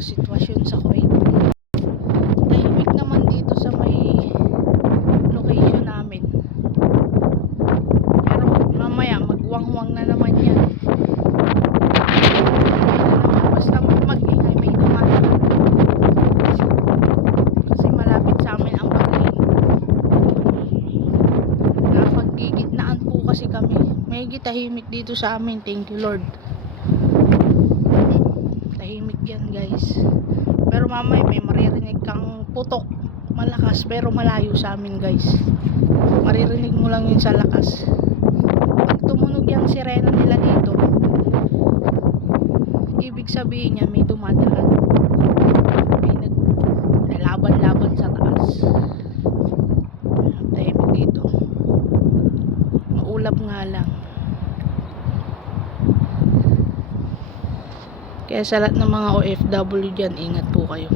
sa sitwasyon sa Kuwait. Tahimik naman dito sa may location namin. Pero mamaya magwangwang na naman yan. Basta mag-ingay may dumadaan. Kasi malapit sa amin ang Bahrain. Napaggigitnaan po kasi kami. May tahimik dito sa amin. Thank you Lord. Tahimik yan guys. Pero mamaya may maririnig kang putok. Malakas pero malayo sa amin guys. Maririnig mo lang yun sa lakas. Pag tumunog yung sirena nila dito, ibig sabihin yan may dumadaan. May laban-laban sa taas. Tahimik dito. Maulap nga lang. Kaya sa lahat ng mga OFW dyan, ingat po kayo.